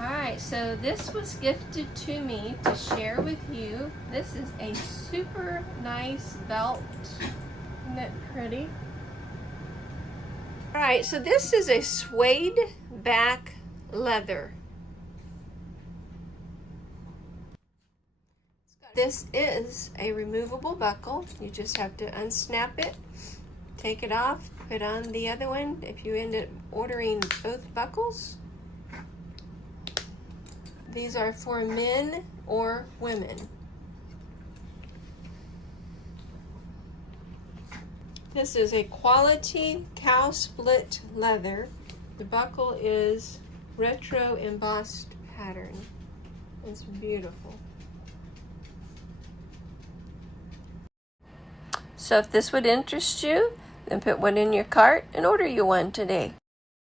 Alright, so this was gifted to me to share with you. This is a super nice belt. Isn't it pretty? Alright, so this is a suede back leather. This is a removable buckle. You just have to unsnap it, take it off, put on the other one if you end up ordering both buckles. These are for men or women. This is a quality cow split leather. The buckle is retro embossed pattern. It's beautiful. So if this would interest you, then put one in your cart and order you one today.